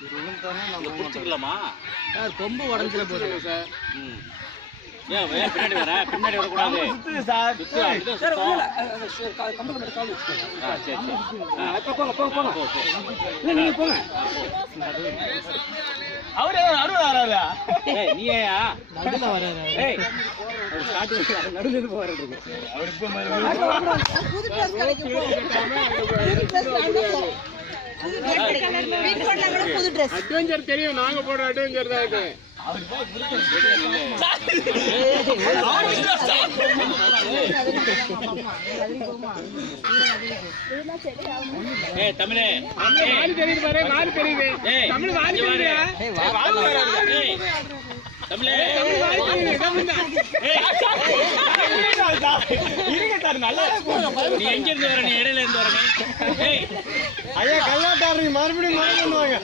பிடிச்சிக்கலாமா sir கொம்பு உடஞ்சில போடுங்க sir. ஏன் பின்னாடி வர பின்னாடி வரக்கூடாது சுத்துது சார். சார் கம்பு மட்டும் கால் வச்சுக்கோங்க. சரி சரி இப்போ போங்க போங்க போங்க. இல்லை நீங்கள் போங்க. அவரே வராரா? ஏய் நீ ஏயா நடுவில் வராரு. ஏய் ஒரு ஸ்டார்டிங் நடுவுல இருந்து போறாரு அவர் இப்போ புது ட்ரெஸ் கடைக்கு போ. புது ட்ரெஸ் வாங்க போ. வீட்டு கொண்டாங்க புது ட்ரெஸ். அட்வென்ச்சர் தெரியும். நாங்க போடுற அட்வென்ச்சர் தான் இது. ஏய் தமிழே நாலு தெரியுது பாரு. நாலு தெரியுது. தமிழ் வாலி தெரியுது. ஏய் தமிழே இருங்க சார். நல்லா நீ எங்க இருந்து வர நீ இடையில இருந்து வர நீ ஏய் ஐயா கல்லாட்டாரு மறுபடியும் மழை பண்ணுவாங்க.